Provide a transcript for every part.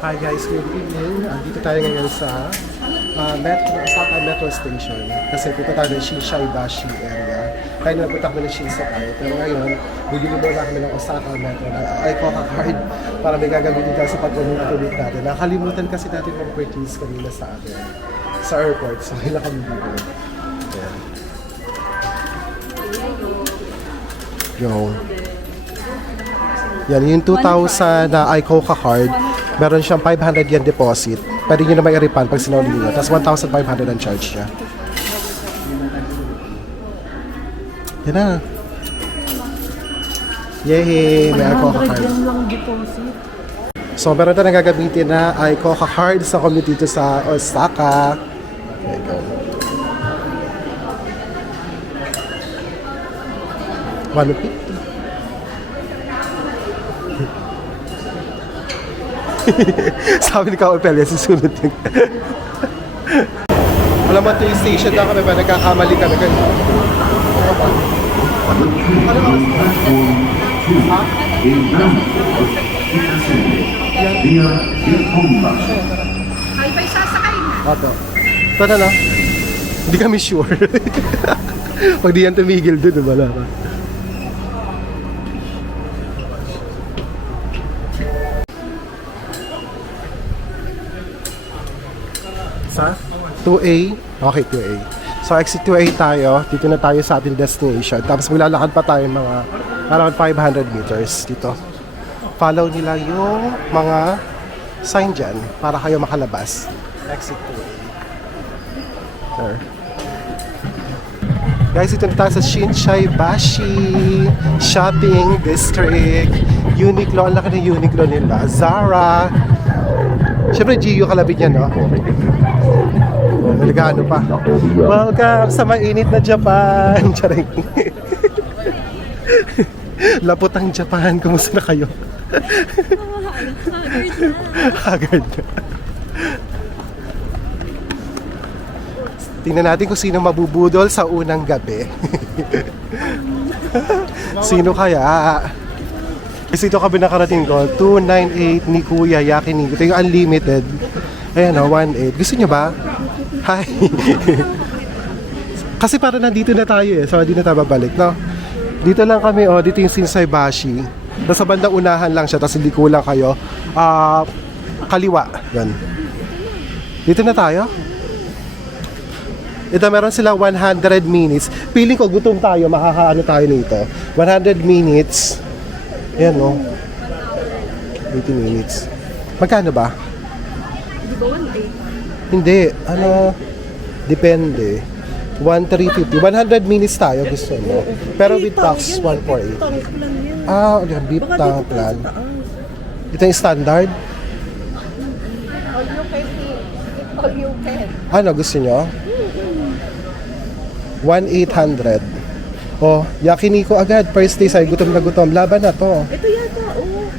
Hi guys, good evening. Dito tayo ngayon sa Osaka Metro Station. Kasi punta tayo ng Shinsaibashi area. Kaya nagpunta kami ng Shinsekai. Pero ngayon, bibili muna kami ng Osaka Metro na Icoca card para may gagamitin tayo sa pag-commute natin. Nakalimutan kasi natin mag-purchase kanina sa airport. So, kailan kami bibili. Ayan. Yo. Yan, yung 2,000 na Icoca card. Meron siyang 500 yen deposit. Pwede nyo naman i-refund pag sinuli nyo. Tapos 1,500 ang charge niya. Yan na. Yay! May Icoca card. So, meron na gagamitin na Icoca card sa commute dito sa Osaka. There you go. 150. Sabi ni Kaopel, susunod yun. Alam mo, ito yung station na kami ba? Nagkakamali kami. Ay, ba'y sasakay na? Opo. Ito na lang. Hindi kami sure. Pag di yan tumigil doon, wala ka. Sa 2A? Okay, 2A. So, exit 2A tayo. Dito na tayo sa ating destination. Tapos maglalakad pa tayo mga around 500 meters dito. Follow nila yung mga sign dyan para kayo makalabas. Exit 2A. There. Guys, ito na tayo sa Shinsaibashi Shopping District. Uniqlo. Ang laki ng Uniqlo nila. Zara. Siyempre, Gio kalabit yan, no? Naligano pa. Welcome sa mainit na Japan. Charing. Lapot ang Japan. Kumusta na kayo? Haggard na. Tingnan natin kung sino mabubudol sa unang gabi. Sino kaya? Kasi ito kami nakarating ko. 298 ni Kuya Yakiniku. Ito yung unlimited. Ayan o, 18. Gusto nyo ba? Hi! Kasi para nandito na tayo eh. So, hindi na tayo babalik, no? Dito lang kami, oh. Dito yung Shinsaibashi. Nasa bandang unahan lang siya. Tapos hindi kulang kayo. Kaliwa. Yan. Dito na tayo. Ito, meron sila 100 minutes. Feeling ko, gutom tayo. Makakaano tayo nito. 100 minutes. Ayan, no? 80 minutes. Magkano ba? Di ba 1.8? Hindi. Ano? Depende. 1,350. 100 minutes tayo, gusto mo. Pero with tax, 148. Ah, okay. Beef tank plan. Ito yung standard? All you can eat. All you can. Ano, gusto nyo? 1,800. Oh, Yakiniku agad. First day, say, gutom na gutom. Laban na to. Ito yata, oh.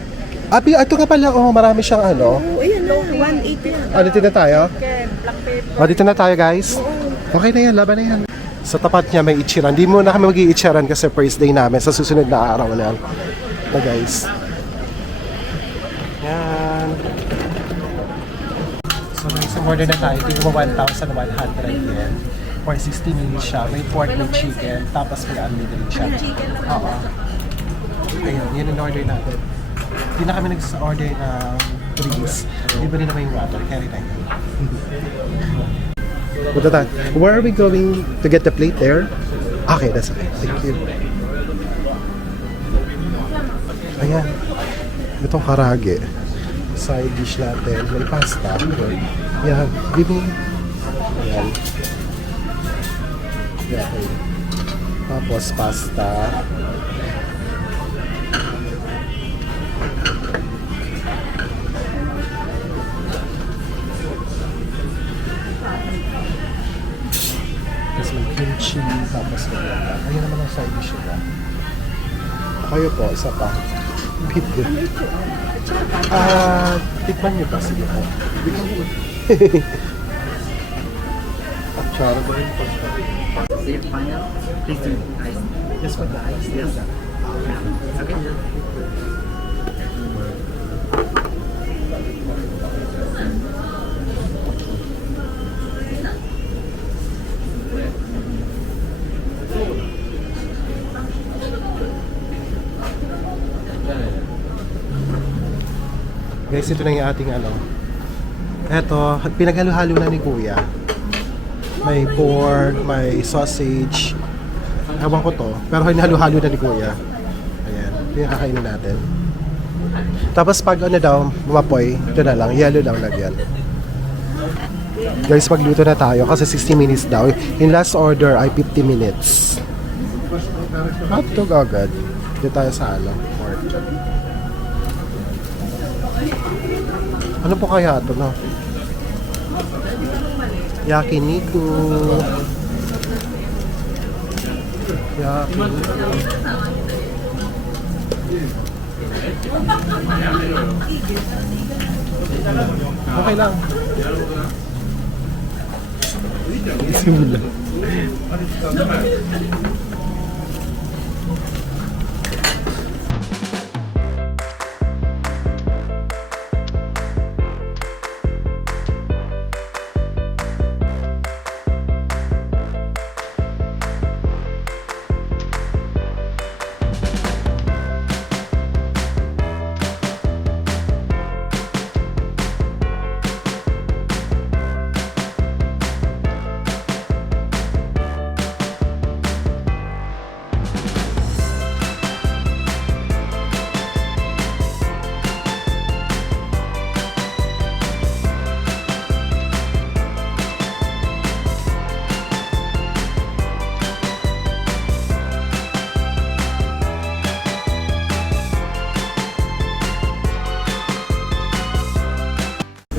Ito ka pala. Oh, marami siyang ano. Oh, ayan na. 1.8 yan. Dito na tayo? Black pepper. Dito na tayo, guys. Okay na yan, laban na yan. Sa tapat niya may ichiran. Hindi muna kami mag-i-ichiran kasi first day namin sa susunod na araw na yan. Guys. Yan. So guys, order na tayo. Tingin mo 1,100 yen. For 60 minutes siya. May pork, may chicken. Tapos may unlimited siya. Oo. Ayun, yun ang order natin. Hindi na kami nag-order ng drinks. Iba rin naman yung water. Carry na yun. Where are we going to get the plate there? Okay, that's okay. Thank you. Ayan. Itong karage. Side dish natin. May pasta. Yan. Give me. Ayan. Yeah, okay. Tapos pasta. Kimchi, tapos ayun naman ang side dish nila. Kayo po, isa pa. Beef din. Tikman nyo ba? Sige po. Charo ba rin po? Save final. Please do ice. Yes, with the ice. Yes. Okay. Guys, ito na yung ating ano. Eto, pinaghalo-halo na ni Kuya. May pork, may sausage. Ewan ko to. Pero hinalo-halo na ni Kuya. Ayan. Ito yung kakainin natin. Tapos pag ano daw, bumapoy, ito na lang. Yellow lang lagyan. Guys, magluto na tayo kasi 60 minutes daw. Yung last order ay 50 minutes. Hotdog agad. Dito tayo sa ano, pork. Ano po kaya ito, no? Yakiniku. Yakiniku. Okay lang. Simula.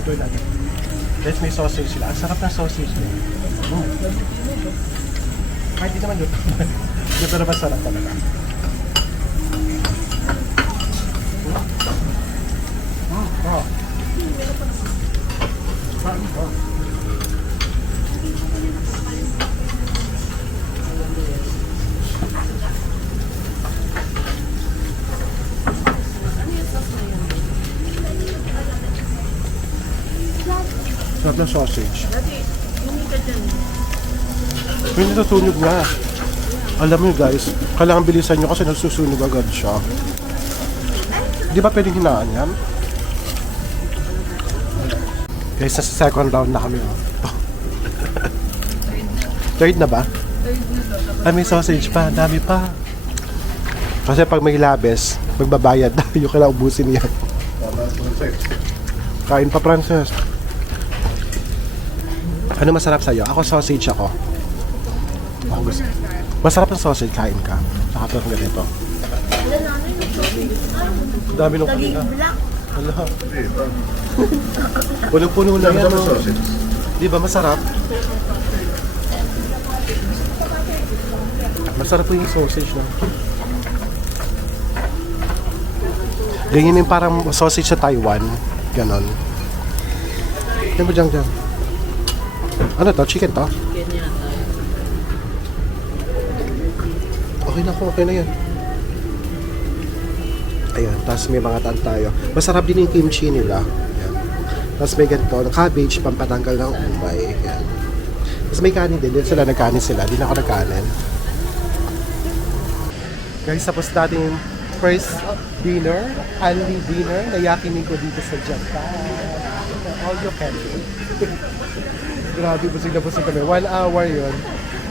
Ito lang. Guys, may sausage sila. Ang sarap ng sausage nila. Kahit di naman luto. Luto na masarap talaga. Oh. Sarap ng sausage. May natutunog na. Alam mo guys, kailangan bilisan nyo kasi nagsusunog agad siya. Di ba pwedeng hinaan yan? Guys, nasa second round na kami. Oh. Third na ba? Ay, may sausage pa. Dami pa. Kasi pag may labes, magbabayad tayo. Kailangan ubusin yan. Kain pa, Frances. Ano masarap sa'yo? Ako sausage ako. Ako gusto. Masarap ng sausage, kain ka. Saka pero ganito. Dami nung kanina. Hala. Punong-puno na yan. No? Di ba masarap? Masarap po yung sausage. No? Ganyan yung parang sausage sa Taiwan. Ganon. Yan mo dyan. Ano to? Chicken to? Okay na yan. Ayan, tapos may mga taan tayo. Masarap din yung kimchi nila. Ayan. Tapos may ganito, cabbage, pampatanggal ng umay. Ayan. Tapos may kanin din. Dito sila nagkanin sila. Di na ako nagkanin. Guys, tapos natin yung first dinner, only dinner na yakiniku dito sa Japan. All you can eat. Grabe, busig na busig kami. 1 hour yun.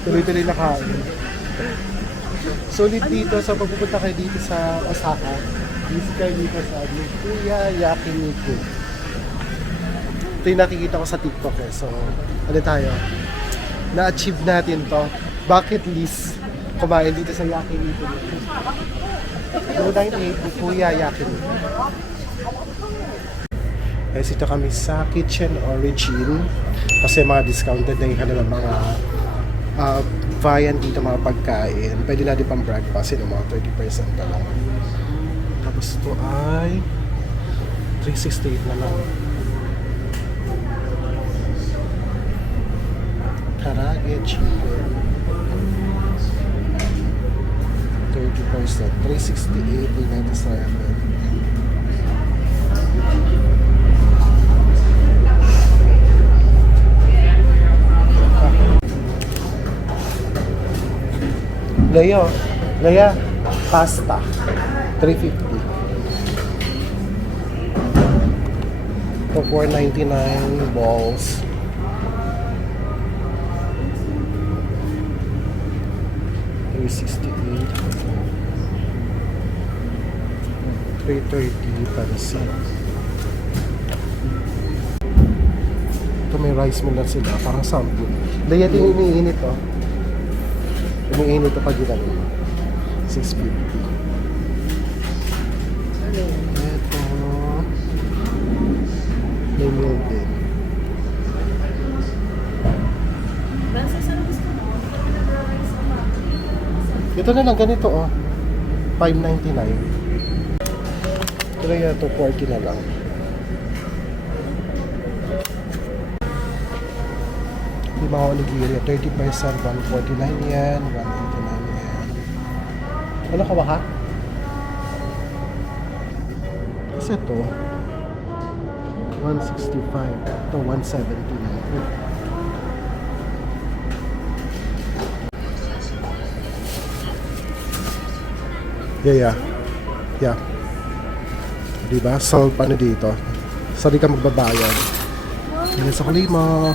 Tuloy-tuloy na kain. Sulit dito, so pag pupunta kayo dito sa Osaka, visit kayo dito sa Kuya Yakiniku. Ito yung nakikita ko sa TikTok eh. So, ano tayo? Na-achieve natin to. Bucket list. Kumain dito sa Yakiniku. Ano tayo ni Kuya Yakiniku. Guys, ito kami sa Kitchen Origin. Kasi mga discounted na yung kanilang mga viand dito, mga pagkain. Pwede natin pang breakfast yun, mga 30% na lang. Tapos ito ay 368 na lang. Karage chicken 30%, 368, 397. Leia, pasta, 350. Ito 499 balls. $330 pansit. Ito may rice meal na sila, parang sample. Dahil ito yung iniinit, oh. Umiinit ito pag ginamit. $650. Ito. May meal din. Ito na lang, ganito, oh. $5.99. Ito na yan, ito, 40 na lang. Yung mga onigiri, 30%, 149 yen, 189 yen. Ano ka ba ha? Kasi ito, 165. Ito, 179. Yeah. Diba? Solve ano dito. So, di ka magbabayad. Yan sa kalima.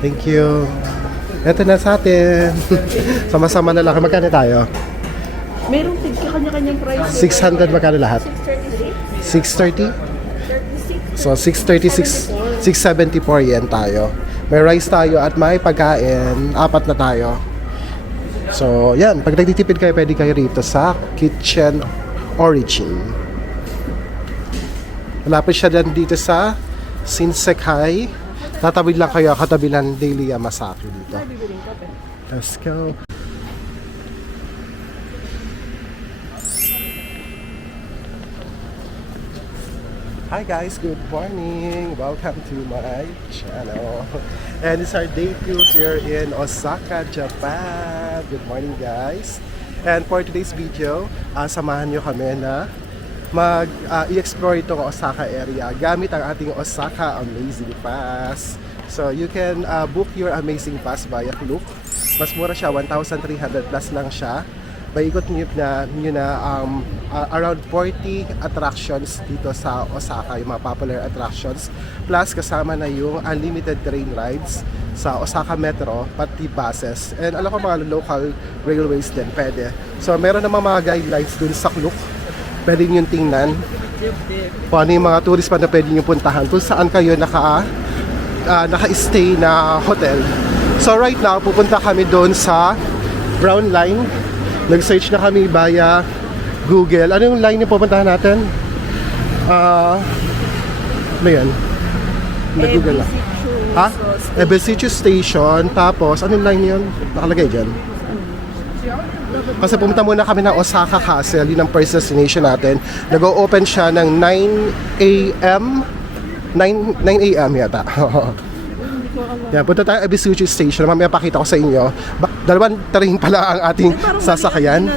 Thank you. Ito na sa atin. Sama-sama na lang. Magkano tayo? Merong kanya-kanyang price. 600 magkano lahat? 630? 36. So, 630, 674 yen tayo. May rice tayo at may pagkain. 4 na tayo. So, yan. Pag nagtitipid kayo, pwede kayo rito sa Kitchen Origin. Malapit siya din dito sa Shinsekai. Tatabi lang kayo, katabi ng Daily Yamasaki dito. Let's go. Hi guys, good morning. Welcome to my channel. And it's our day 2 here in Osaka, Japan. Good morning guys. And for today's video, samahan nyo kami na i-explore itong Osaka area gamit ang ating Osaka Amazing Pass. So you can book your Amazing Pass via Klook. Mas mura siya, 1,300 plus lang siya. Paikot nyo na around 40 attractions dito sa Osaka, yung mga popular attractions. Plus kasama na yung unlimited train rides sa Osaka Metro, pati buses. And alam ko mga local railways din, pwede. So meron naman mga guidelines dun sa Klook. Pwede nyo tingnan kung ano yung mga tourist pa na pwede nyo puntahan. Kung saan kayo naka-stay na hotel. So right now, pupunta kami doon sa Brown Line. Nag-search na kami via Google. Ano yung line yung pupuntahan natin? Ano yan? Nag-Google na. Ha? Ebesichu Station. Tapos, anong line yun? Nakalagay dyan. Kasi pumunta muna kami ng Osaka Castle. Yun ang first destination natin. Nag-o-open siya ng 9 a.m. 9 a.m. yata. Yan, punta tayo Ebisuchi Station. Mamaya pakita ko sa inyo. Dalawang train pala ang ating sasakyan.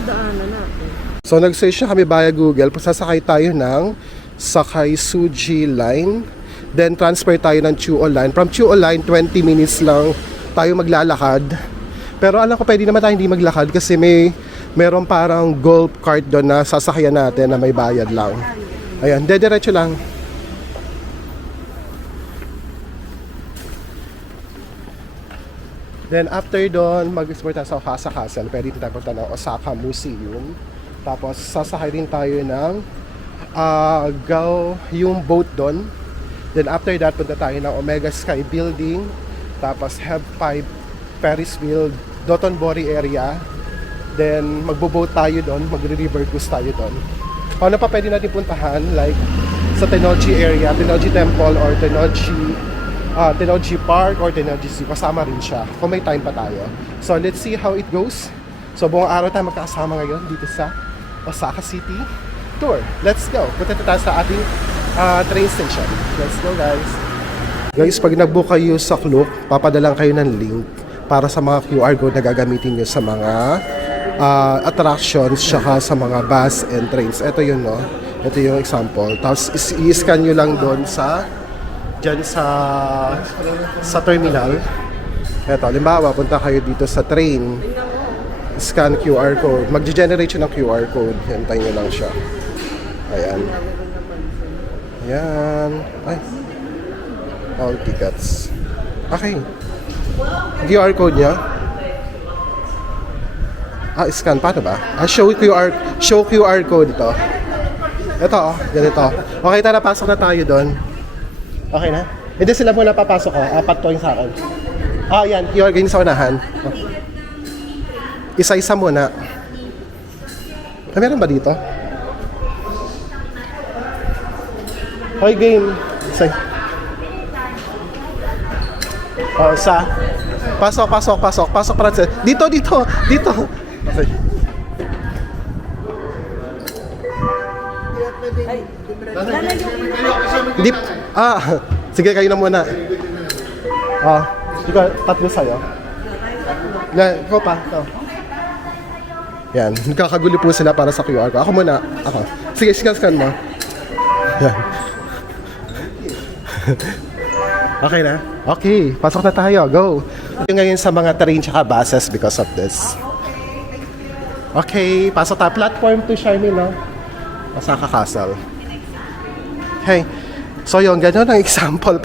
So nag-search na kami via Google. Sasakay tayo ng Sakai Suji Line. Then transfer tayo ng Chuo Line. From Chuo Line, 20 minutes lang tayo maglalakad. Pero alam ko pwede naman tayo hindi maglakad kasi meron parang golf cart doon na sasakyan natin na may bayad lang. Ayan, dediretso lang. Then after doon, mag-explore tayo sa Osaka Castle. Pwede tayo punta ng Osaka Museum. Tapos sasakay din tayo ng yung boat doon. Then after that, punta tayo ng Omega Sky Building. Tapos have 5 Ferris wheel, Dotonbori area. Then magbo-boat tayo doon, magre-river cruise tayo doon. Ano pa pwede natin puntahan? Like sa Tennoji area, Tennoji Temple or Tennoji Park or Tennoji Sea, kasama rin siya kung may time pa tayo. So let's see how it goes. So buong araw tayo magkakasama ngayon dito sa Osaka City Tour. Let's go! Punta tayo sa ating train station. Let's go guys! Guys, pag nag-book kayo sa Klook, papadalang kayo ng link para sa mga QR code na gagamitin nyo sa mga attractions tsaka sa mga bus and trains. Ito yun, no? Ito yung example. Tapos i-scan nyo lang doon dyan sa terminal. Eto, halimbawa, punta kayo dito sa train. scan QR code. Mag-generate siya ng QR code. Hintayin nyo lang siya. Ayan. Ayan. Ay. All tickets. Okay. QR code niya. Scan. Paano ba? Show QR code ito. Ito, ganito. Okay, tara, pasok na tayo doon. Okay na? Hindi sila muna papasok ko. Apat to yung sa akin. Yan. QR code sa unahan. Isa-isa muna. Meron ba dito? Hoy, game. Isa. Pasok. Pasok, Francis. Dito. Okay. Hindi. Sige, kayo na muna. Ikaw, tatlo sa'yo. Ikaw pa. Ikaw. Yan. Nagkakagulo po sila para sa QR ko. Ako muna. Ako. Sige, scan mo. Yan. Okay na? Okay. Pasok na tayo. Go. Yung ngayon sa mga train tsaka buses because of this. Okay. Pasok tayo. Platform 2, Charmy, no? Osaka Castle. Hey. So yun, ganyan ang example.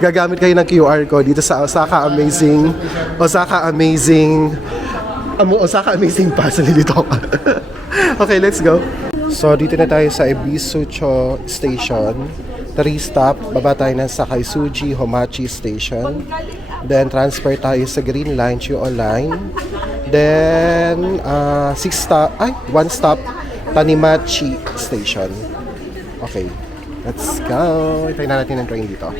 Gagamit kayo ng QR code dito sa Osaka Amazing Pass. Dito ako. Okay, let's go. So, dito na tayo sa Ebisucho Station. 3 stop. Baba tayo ng Sakaisuji Homachi Station. Then, transfer tayo sa Green Line, Chuo Line. Then, 1 stop, Tanimachi Station. Okay. Let's go. Itayin na natin ang train dito.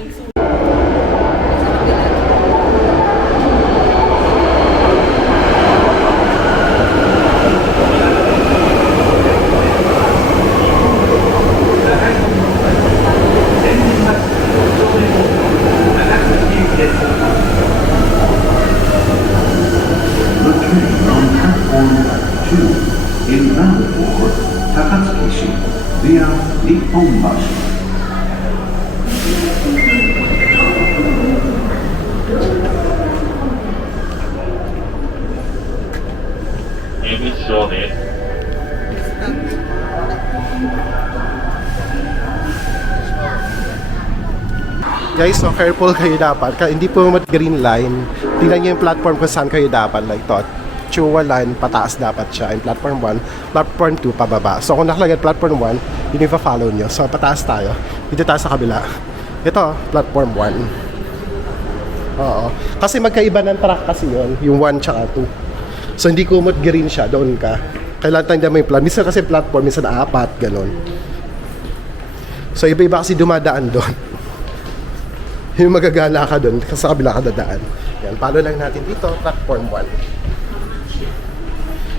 In Nandapur, Takatsuki via Nihonbashi. Guys, so careful kayo dapat. Hindi po mag-green line. Tingnan nyo yung platform kung saan kayo dapat. Like to, Chuo Line, pataas dapat siya. And platform 1, platform 2, pababa. So kung nakalagay platform 1, yun yung follow nyo. So pataas tayo. Dito tayo sa kabila. Ito, platform 1. Oo. Kasi magkaiba ng track kasi yun. Yung 1 tsaka 2. So hindi kumot green siya, doon ka. Kailangan tayo mo yung plan. Minsan kasi platform, minsan 4, ganun. So iba-iba kasi dumadaan doon. Yung magagala ka doon, kasi sa kabila ka dadaan. Yan, follow lang natin dito, platform 1.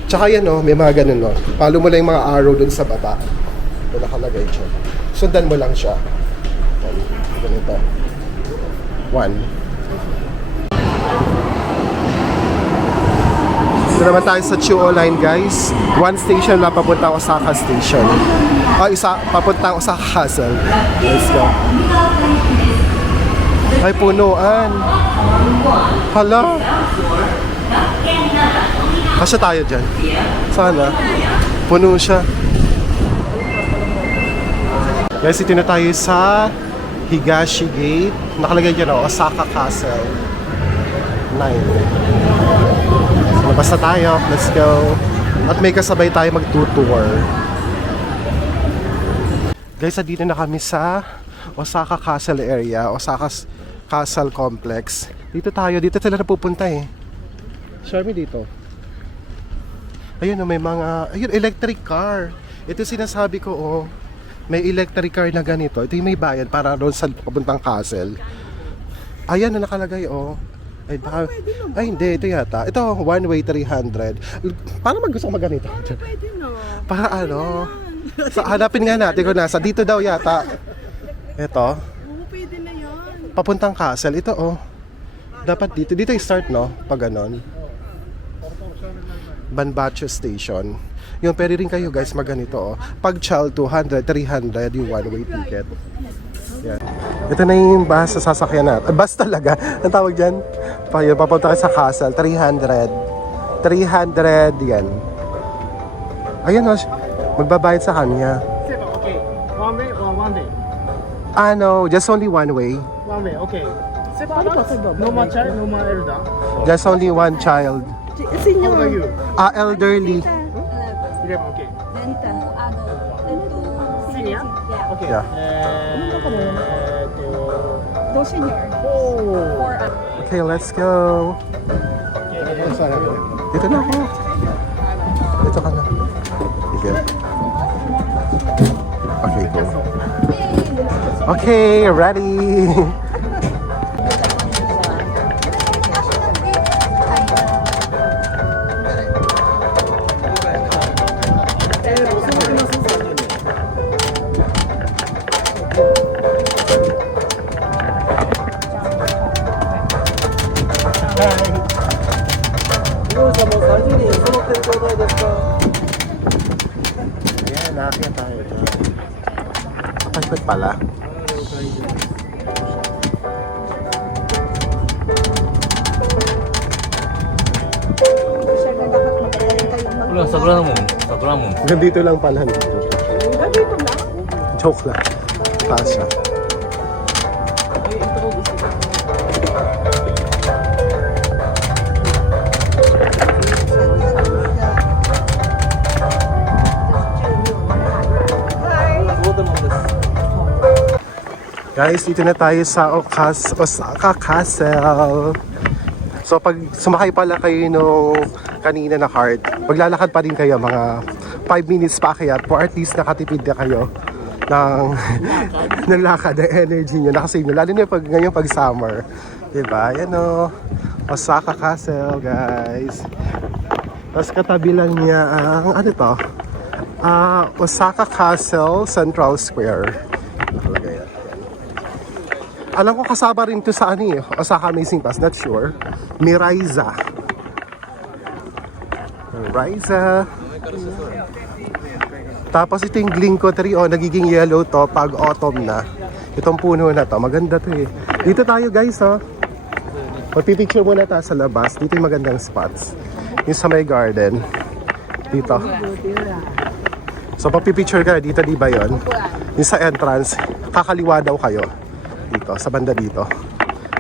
Tsaka yan may mga ganun Follow mo lang yung mga arrow doon sa baba. Ito nakalagay siya. Sundan mo lang siya. Yan, ganito. 1. Ito naman tayo sa Chuo Line, guys. 1 station lang papunta Osaka Station. Papunta Osaka Castle. Let's go. Ay, punuan. Hala. Kasya tayo dyan. Sana. Puno siya. Guys, ito na tayo sa Higashi Gate. Nakalagay dyan Osaka Castle 9. So, labas na tayo. Let's go. At may kasabay tayo mag-tour. Guys, dito na kami sa Osaka Castle area. Osaka Castle Complex. Dito sila napupunta Share me dito. Ayun may mga, electric car. Ito sinasabi ko may electric car na ganito. Ito yung may bayan para doon sa papuntang castle. Ayan na nakalagay Ay, baka, hindi, ito yata. Ito, one way 300. Paano gusto ko magganito? Pwede Para hanapin nga natin kung nasa. Dito daw yata. Ito. Pwede na yan. Papuntang castle. Ito dapat dito i-start pag ganon. Banbacho Station. Yung pwede rin kayo guys magganito Pag child 200, 300 yung one way ticket. Yan. Ito na yung bus sa sasakyan natin. Bus talaga. Ang tawag dyan. Papunta ka sa castle, 300. 300 yen. Ayan o, magbabayad sa kanya. Okay. One way or one day? Ano, just only one way. One way, okay. No more child, no more elder. Just only one child. How old are you? Elderly. 11, okay. Senior? Okay. Yeah. No senior. Oh. Okay, let's go. Dito na ako. Dito ka na. Sige. Okay, go. Okay, ready. Ayan, nakakita tayo dyan. Kapagpag pala. Wala, sakura naman. Sakura mo. Gandito lang pala. Ganito lang. Joke lang. Taas siya. Guys, dito na tayo sa Osaka Castle. So pag sumakay pala kayo nung kanina na cart, maglalakad pa rin kayo mga 5 minutes pa kaya for at least nakatipid na kayo ng lakad, ng energy nyo, nakasave nyo. Lalo na ngayon pag summer. Diba? Yan o. Osaka Castle, guys. Tapos katabi lang niya ang, ano to? Osaka Castle Central Square. Nakalagay yan. Alam ko kasama rin to sa Osaka Amazing Pass, not sure. Miraiza. Miraiza. Tapos ito yung Ginkgo tree, nagiging yellow to pag autumn na. Itong puno na to, maganda to eh. Dito tayo guys magpipicture muna tayo sa labas. Dito yung magandang spots. Yung sa may garden. Dito. So pagpipicture ka, dito di ba yun? Yung sa entrance, kakaliwa daw kayo. Dito, sa banda dito.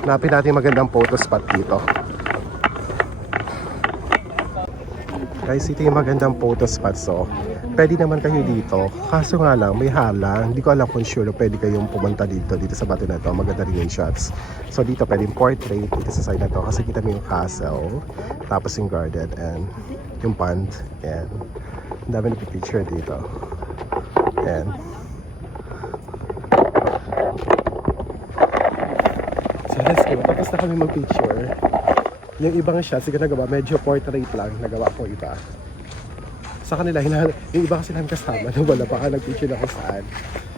Hanapin natin magandang photo spot dito. Guys, ito yung magandang photo spot. So, pwede naman kayo dito. Kaso nga lang, may halang. Hindi ko alam kung sure pwede kayong pumunta dito sa bato na to. Maganda rin yung shots. So, dito pwede yung portrait dito sa side na to. Kasi kita mo yung castle. Tapos yung garden and yung pond. And ang dami na picture dito. And so, let's go. Tapos na kami mag-picture. Yung ibang shots, sige nagawa, medyo portrait lang. Nagawa ko iba. Sa kanila, yung iba kasi namin kasama na wala pa nag-picture na kung saan.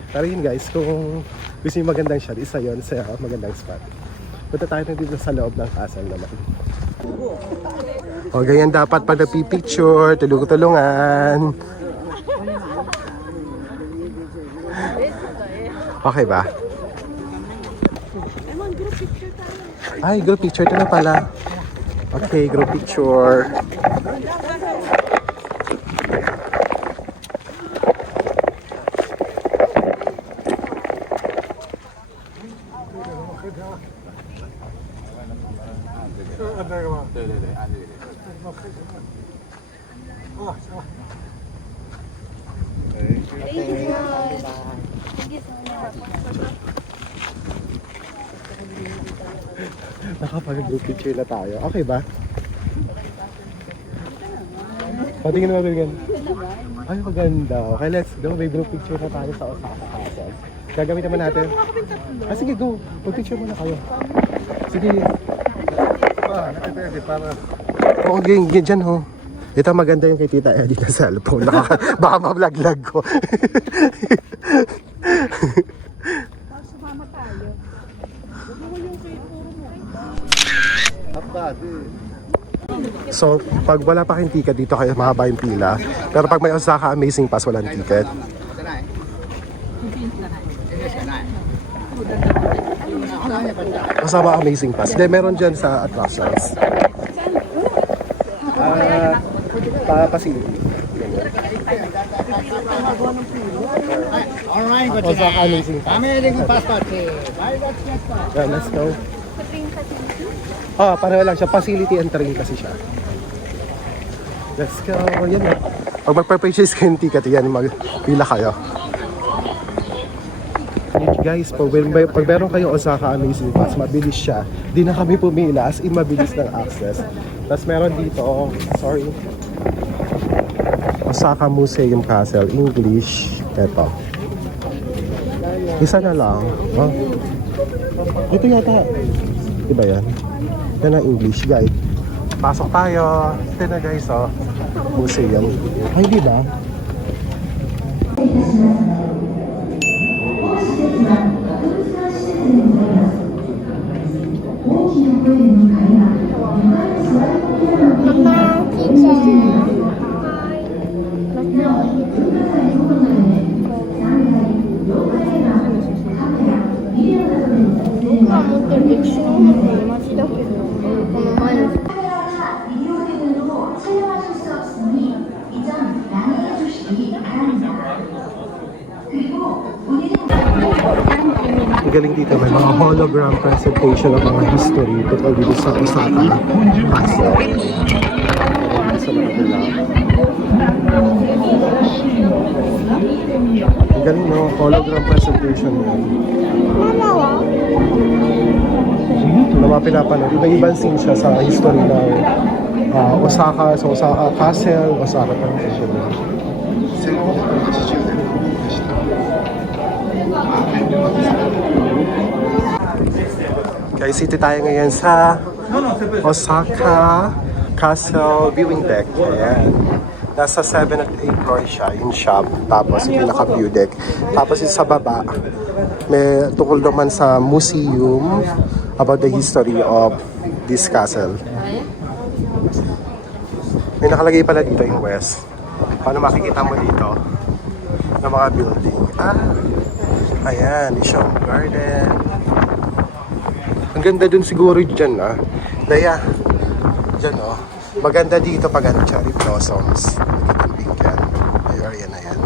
Pero yun guys, kung gusto yung magandang shot, isa yun sa magandang spot. Punta tayo na dito sa loob ng castle naman. O ganyan dapat pag nagpipicture, tulungan. Okay ba? Ay, group picture. Ito na pala. Okay, group picture. Nakapag-group picture na tayo. Okay ba? Patingin naman bigyan. Ay, maganda. Okay, let's go. May group picture na tayo sa Osaka Castle. Gagamit naman natin. Sige, go. Mag-picture muna kayo. Sige. Para... Oo, dyan ho. Ito maganda yung kay Tita Eddie na cellphone. Baka ma-vlog ko. Sumama tayo. So, pag wala pa kayong ticket, dito kayo mahaba yung pila. Pero pag may Osaka Amazing Pass, walang ticket. Osaka Amazing Pass. Hindi, meron dyan sa attractions. Facility. Osaka Amazing Pass. Yeah, let's go. Pareho lang siya. Facility and train kasi siya. Let's go. Yan na. Pag magpa-purchase kayo ng ticket, yan, magpila kayo. Guys, pag meron kayo Osaka Amazing Pass, mabilis siya. Di na kami pumila, as in mabilis ng access. Tapos meron dito, sorry, Osaka Museum Castle, English. Eto. Isa na lang. Oh. Ito yata. Diba yan? Yan ang English guide. Pasok tayo. Ito na guys, oh. Museum. Ay, di ba? Ang galing dito, may mga hologram presentation ng mga history tungkol dito sa Osaka Castle. Sa Manila. Ang galing, no? Hologram presentation yan. Na mga pinapanood. Iba-ibang scene siya sa history ng Osaka, sa Osaka Castle, Osaka Transition. Guys, dito tayo ngayon sa Osaka Castle viewing deck. Ayan. Nasa 7 at 8 floor siya, yung shop. Tapos yung pinaka-view deck. Tapos yung sa baba, may tungkol naman sa museum about the history of this castle. May nakalagay pala dito yung west. Paano makikita mo dito ng mga building? Ayan, Isham Garden. Ang ganda dun siguro dyan, Daya, dyan, maganda dito pag cherry blossoms. Magandang yan. Ay, area na yan.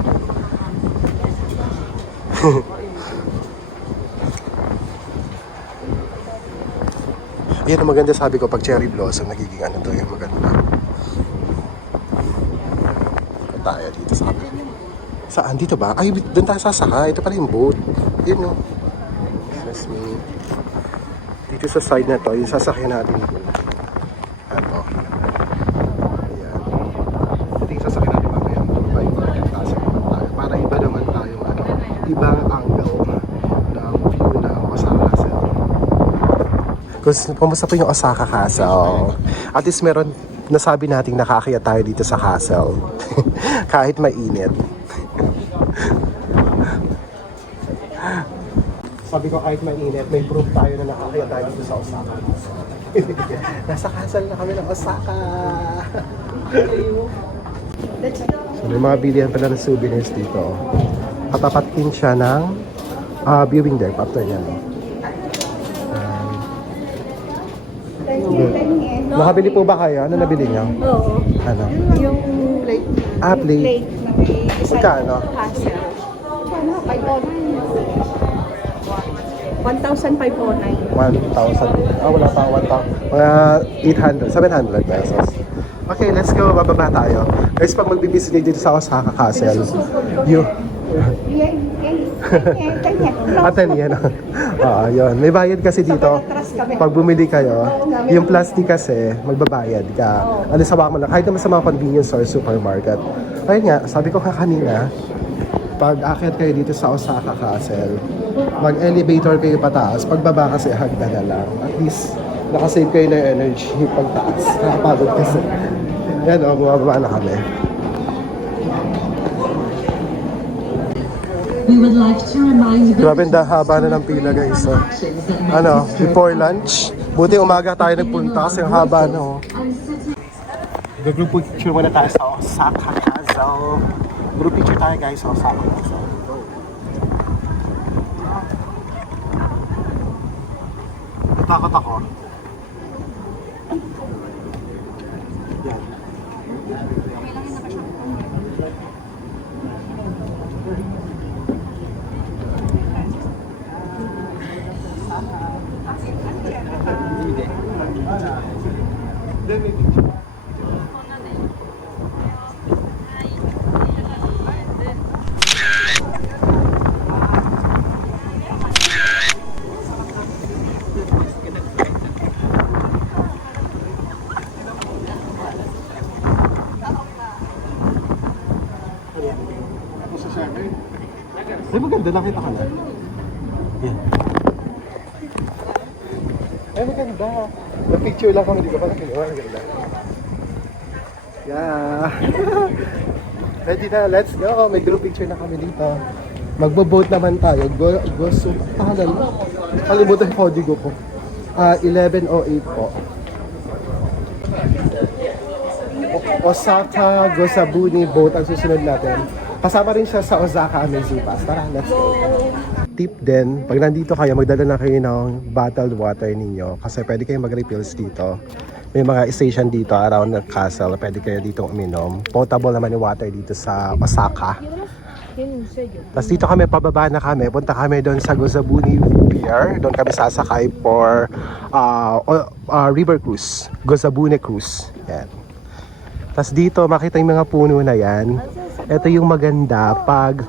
Yan ang maganda, sabi ko, pag cherry blossom, nagiging ano to yung maganda. Tayo dito sa kapit. Saan? Dito ba? Ay, doon tayo sasakay. Ito pala yung boat. Yun, no? Excuse me. Dito sa side na to, yung sasakyan natin dito. Ito. Ayan. Ito yung sasakyan natin mamaya. Para iba naman tayo, ibang angle ng view ng Osaka Castle. Kumusta po yung Osaka Castle? At least meron nasabi nating nakakaya tayo dito sa castle. Kahit mainit. Sabi ko kahit mainit, may proof tayo na nakakaya tayo dito sa Osaka. Nasa castle na kami ng Osaka. So may mga bilihan pala ng souvenirs dito. Katapat din siya ng viewing deck after niya. Nakabili po ba kayo? Ano nabili niyo? Oo. Ano? Yung plate. Plate. Plate na may isang Magkano? castle. Ano? 1,509. 1,000. Wala pa. 1,000. Mga 800. 700 pesos. Okay, let's go. Bababa tayo. Guys, pag magbibisit dito sa Osaka Castle, yun. Atan yan. Yun. May bayad kasi dito. Pag bumili kayo, yung plastic kasi, magbabayad ka. Ano sa mo lang. Kahit naman sa mga convenience store, supermarket. Ayun nga, sabi ko kanina, pag akyat kayo dito sa Osaka Castle, mag-elevator kayo pataas, pagbaba kasi hagdan na lang. At least, nakasave kayo ng energy pagtaas. Nakapagod kasi. Yan bumababa na kami. Grabe, haba na ng pila guys. Before lunch. Buti umaga tayo nagpunta kasi ang haba na. Group picture muna tayo sa Osaka Castle. Group picture tayo guys sa Osaka Castle. Natakot ako. Yan. Di ba ganda? Nakita ka na? Yeah. Ay, maganda. Na-picture lang kami dito. Parang gano'n. Ang ganda. Yeah. Ready na. Let's go. May group picture na kami dito. Magbo-boat naman tayo. Go so. Kalimutan yung kodigo ko. 11:08 po. Osaka Gozabuni boat ang susunod natin. Kasama rin siya sa Osaka Amazing Pass. Tara, let's go. Tip din, pag nandito kayo, magdala na kayo ng bottled water ninyo kasi pwede kayong mag-refills dito. May mga station dito around the castle, pwede kayo dito uminom. Potable naman yung water dito sa Osaka. Tapos dito kami, pababa na kami. Punta kami doon sa Gozabuni Pier. Doon kami sasakay for river cruise. Gozabuni Cruise. Yan. Tapos dito, makita yung mga puno na yan. Ito yung maganda pag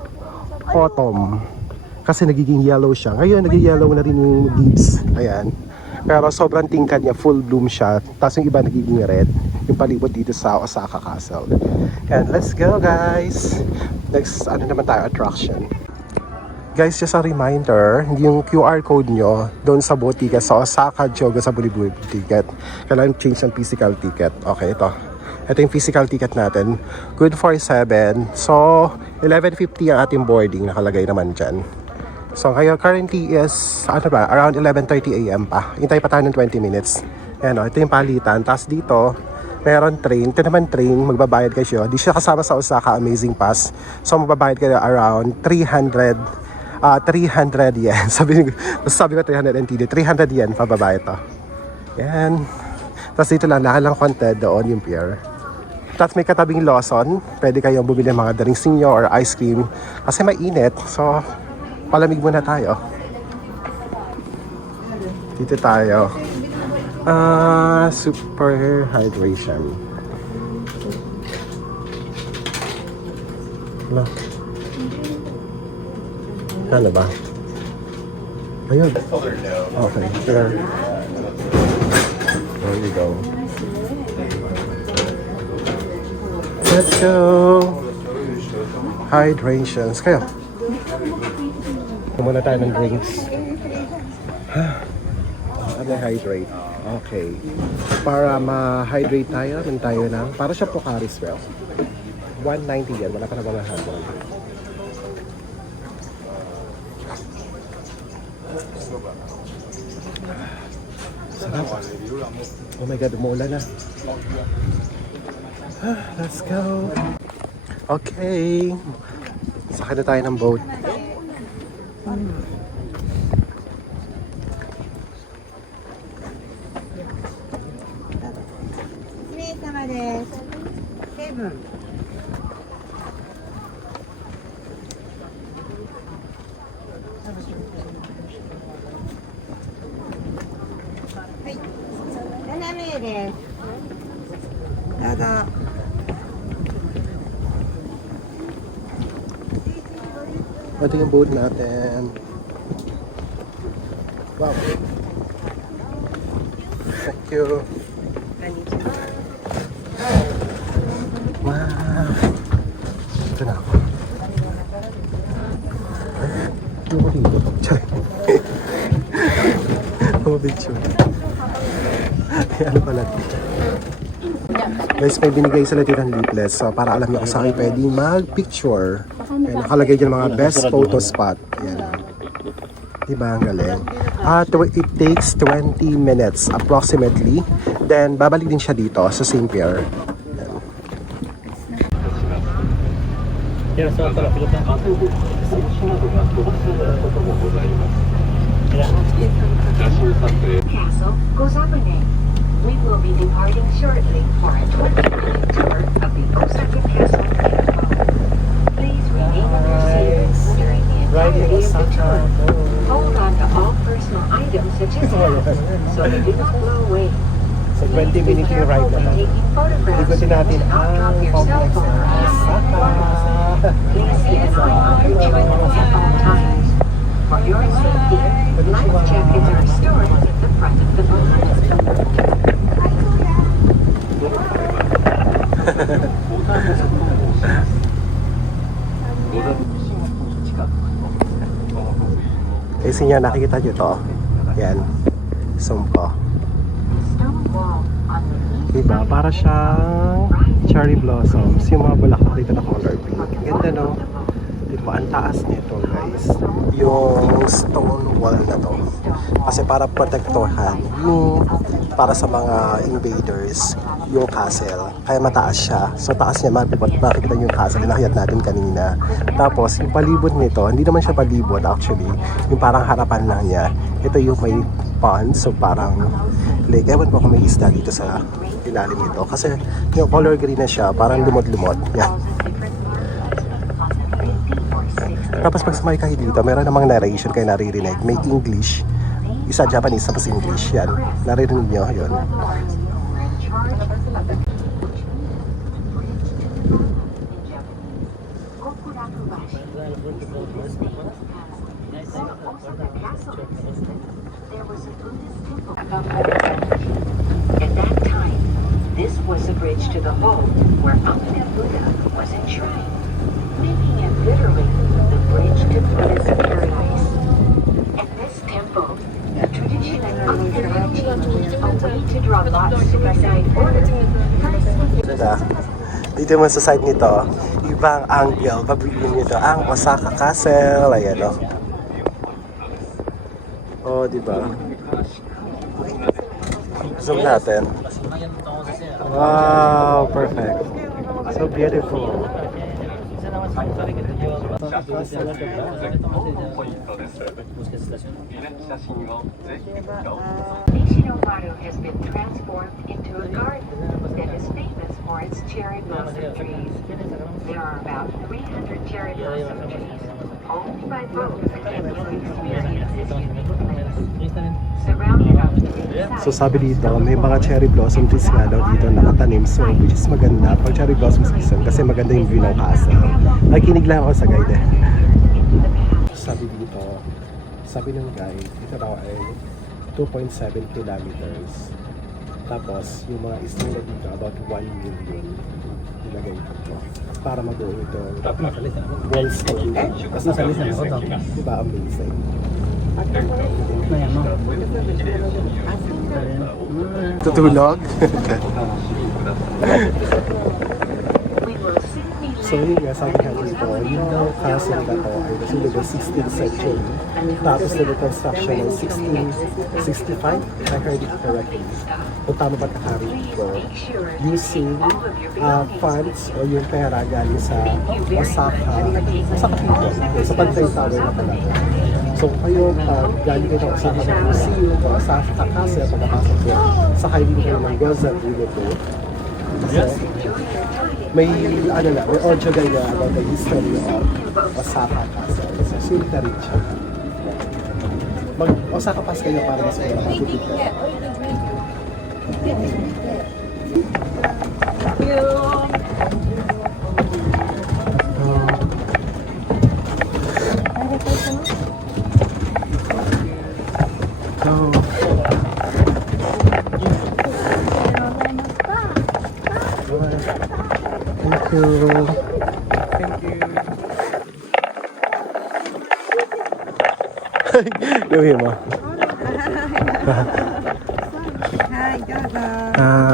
autumn. Kasi nagiging yellow siya. Ngayon, nagiging yellow na rin yung leaves. Ayan. Pero sobrang tingkad niya, full bloom siya. Tapos yung iba nagiging red. Yung palibot dito sa Osaka Castle. And let's go, guys! Next, ano naman tayo, attraction. Guys, just a reminder, yung QR code nyo doon sa boat ticket sa Osaka Jogo sa Bulibuli ticket. Kailangan change ng physical ticket. Okay, ito. Ito yung physical ticket natin. Good for 7. So, 11:50 ang ating boarding. Nakalagay naman dyan. So, ngayon currently is, ano ba, around 11:30 AM pa. Hintay pa tayo ng 20 minutes. Ayan o, ito yung palitan. Tapos dito, meron train. Ito naman train, magbabayad kayo. Di siya kasama sa Osaka Amazing Pass. So, magbabayad kayo around 300 yen. Sabi ko 300 NTD. 300 yen pababayad to. Yan. Tapos dito lang, nakalang konted doon yung pier. Tapos may katabing Lawson. Pwede kayong bumili ng mga drinks ninyo or ice cream. Kasi mainit. So, palamig muna tayo. Dito tayo. Super hydration. Wala. Ano ba? Ayun. Okay, sure. There you go. Let's go. Hydrations. Kayo. Kumuna tayo ng drinks. Ano hydrate? Okay. Para ma-hydrate tayo, nun tayo na. Para siya Pocari Swell. 190 yan. Wala ka na ba mahabol? Sarap. Oh my God, umuulan na. Let's go. Okay. Sakay na tayo ng boat. 様です。セブン。はい。7名です。どうぞ。Ito yung boat natin. Wow. Thank you. Wow. Ito na ako. Ay, yung ko dito. Chay. Pumabitsyo. Ano pala dito? Guys, may binigay sila dito ng leaflet. So, para alam niyo kung saan kayo pwede mag-picture. Ayan, nakalagay dyan mga best photo spot. Ayan. Diba? Ang galing. It takes 20 minutes approximately. Then, babalik din siya dito sa same pier. Castle Gozabune. We will be departing shortly for a 20-minute tour of the Osaka Castle. Please remain in your seats during the entirety of the tour. Hold on to all personal items such as hats so they do not blow away. So, 20-minute yung ride na lang. Ikutin natin ang complex ng Osaka. Please keep an eye on your children at all times. For your safety, life jackets are stored at the front of the boat. Kasi niya, nakikita nyo to. Yan. Zoom ko. Stone wall on the east Diba? Para siyang cherry blossoms. Yung mga bulaklak dito na color pink. Ganda, no? Diba? Ang taas nito, guys. Yung stone wall na to. Kasi para protektohan yung para sa mga invaders yung castle. Kaya mataas siya. So taas niya, makikita yung castle. Nakiyat natin kanina. Tapos yung palibot nito, hindi naman siya palibot actually. Yung parang harapan lang niya. Ito yung may pond. So parang lake. Ewan ko kung may isda dito sa ilalim nito. Kasi yung color green na siya, parang lumot-lumot. Yan. Tapos pag sumay kayo dito, meron namang narration kayo naririnig. May English. Isa Japanese, tapos English. Yan. Naririnig nyo. Yun. At that time, this was a bridge to the home where Amida Buddha was enshrined, making it literally the bridge to Buddhist paradise. At this temple, the tradition of Amida teaches a way to draw lots to decide order. Ganda. Dito mo sa side nito, ibang angle. Pabilin nito ang Osaka Castle. Ayan, o. Oh, diba? Zoom natin. Wow, perfect. So beautiful. Nishinomaru has been transformed into a garden that is famous for its cherry blossom trees. There are about 300 cherry blossom trees. Only by boat can you experience this unique place. Surrounded on three sides. So sabi dito, may mga cherry blossom trees nga daw dito nakatanim. So which is maganda pag cherry blossom season kasi maganda yung view ng castle. Nakikinig lang ako sa guide eh. Sabi dito, sabi ng guide, ito daw ay 2.7 kilometers. Tapos yung mga isla dito about 1 million nilagay dito para mag-go ito wall stone. Kasi nasalis na ako. Diba amazing? Tutulog? We will soon be So yun nga, sabi nga dito, yung castle na to ay nasulog ng 16th century. Tapos na construction ng 1665, I heard it correctly. Kung tama ba kakari ko, using funds o yung pera galing sa Osaka people, sa Pantay Tower na pala. So kayo, galing kayo ng Osaka Museum o Osaka Castle, pagkapasok ko, sakay din kayo ng Goza River. Kasi may ano na, may audio guide na about the history of Osaka Castle. So, sulit rin siya. Mag-Osaka Pass kayo para mas makakaputid ka. Thank you. Luhi mo. Hi, Gaga.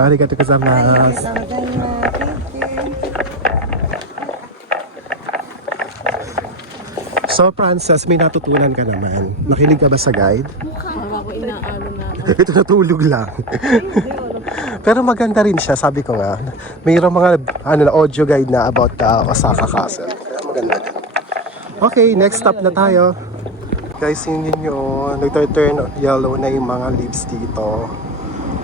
Arigato gozaimasu. Thank you. So, Frances, may natutunan ka naman. Nakinig ka ba sa guide? Parang ako inaalo na. Ito natulog lang. Pero maganda rin siya, sabi ko nga. Mayroong mga audio guide na about Osaka Castle. Kaya maganda din. Okay, next stop na tayo. Guys, hindi nyo, nag-turn yellow na yung mga leaves dito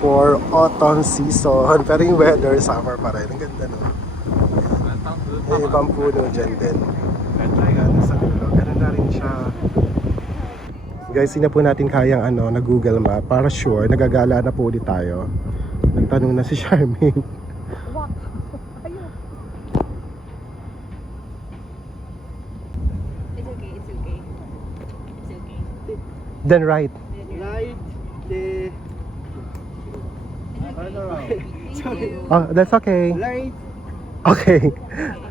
for autumn season. Pero yung weather, summer pa rin. Ang ganda, no? May ibang puno dyan din. Ayan, sa dulo. Ganun na rin siya. Guys, hindi na po natin kayang na Google Map. Para sure, nagagala na po ulit tayo. Nagtanong na si Charmaine. It's okay, it's okay. It's okay. Then right. Right, the... Oh, that's okay. Right, Okay.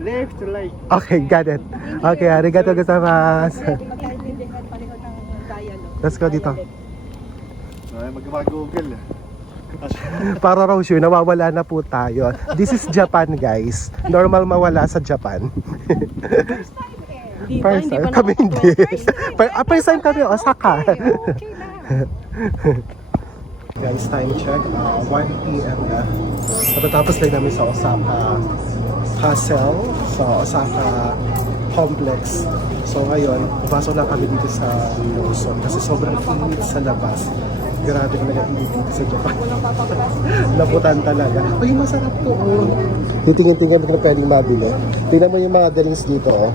left, right. Okay, got it. Okay, arigato gozaimasu. Magkaintindihan pareho ng bayan. Let's go dito. Ay, mag-google eh. Para raw sure, nawawala na po tayo. This is Japan, guys. Normal mawala sa Japan. First time, kami hindi. First time kami, Osaka. Guys, time check. 1 p.m. na. Patatapos lang namin sa Osaka Castle, sa Osaka Complex. So ngayon, papasok lang kami dito sa Lawson kasi sobrang init sa labas. Grabe ka nag-init dito sa Japan. Naputan talaga. Ay, masarap to, oh. Titingin-tingin ko na pwedeng mabili. Tingnan mo yung mga drinks dito, oh.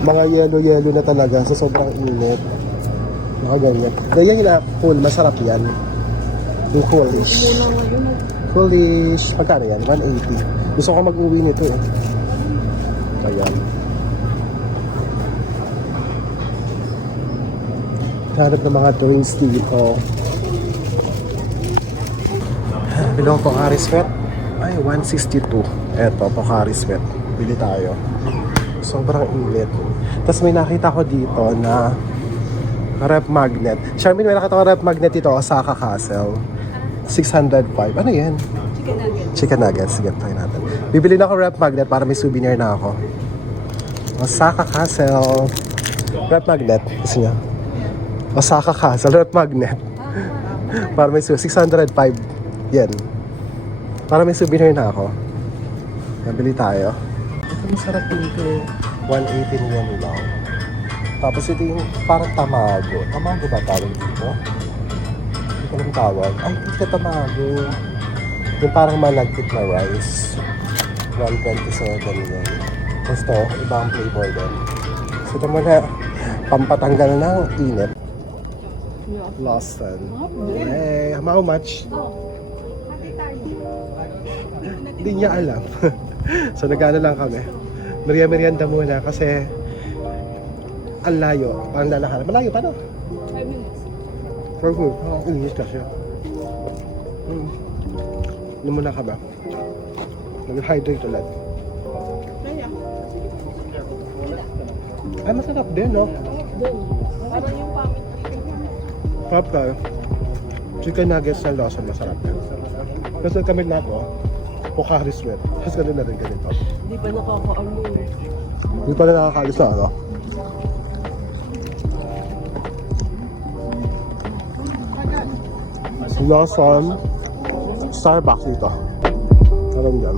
Mga yellow-yellow na talaga sa sobrang init. Mga ganyan. Ganyan yung cool, masarap yan. Yung coolish. Coolish. Pagkano yan? 180. Gusto ko mag-uwi nito, eh. Ayan. Hanap ng mga drinks dito. Bilong Pocari Sweat. Ay, 162. Eto, Pocari Sweat. Bili tayo. Sobrang init. Tapos may nakita ko dito na rep magnet. Charmin, may nakita ko rep magnet dito, Osaka Castle. 605. Ano yan? Chicken nuggets. Chicken nuggets. Sige, tayo natin. Bibili na ako rep magnet para may souvenir na ako. Osaka Castle. Rep magnet. Gusto niya? Osaka Castle. Rep magnet. Para may 605 yen. Para may souvenir na ako. Nabili tayo. Ito masarap dito. 118 yen lang. Tapos ito yung parang tamago. Tamago ba tawag dito? Hindi ko lang tawag. Ay, ito tamago. Yung parang malagkit na rice. 127 yen. Tapos ito, ibang flavor din. So ito muna, pampatanggal ng init. Lawson. Hey, how much? Hindi niya alam. So nag-ano lang kami. Merienda muna kasi ang layo. Parang lalakad. Malayo pa no? 5 minutes. Perfect. Inis kasi. Ano muna ka ba? Nag-hydrate ulit. Ay, masarap din, no? Parang yung pamit. Sarap tayo. Chicken nuggets na Lawson, masarap yan. Kasi kami na ako, Pocari Sweat. Kasi ganun na rin ganito. Hindi pa nakakaano. Hindi pa na nakakaalis na ano. Lawson, Starbucks dito. Parang yan.